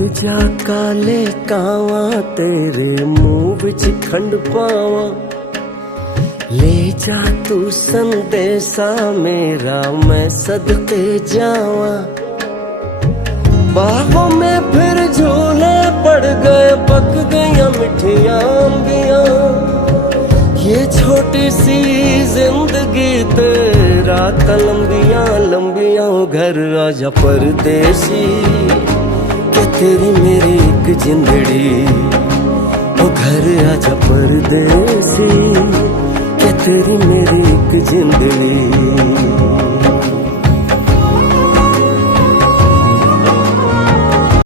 जा काले कावा तेरे मुंह विच खंड पावा, ले जा तू संदेशा मेरा मैं सदके जावा। बाहों में फिर झूले पड़ गए, पक गया मिठियां अंबियां, ये छोटी सी जिंदगी तेरा लंबियां लंबियां। घर आजा परदेसी के तेरी मेरी एक जिंदड़ी, ओ घर आजा परदेसी के तेरी मेरी एक जिंदड़ी।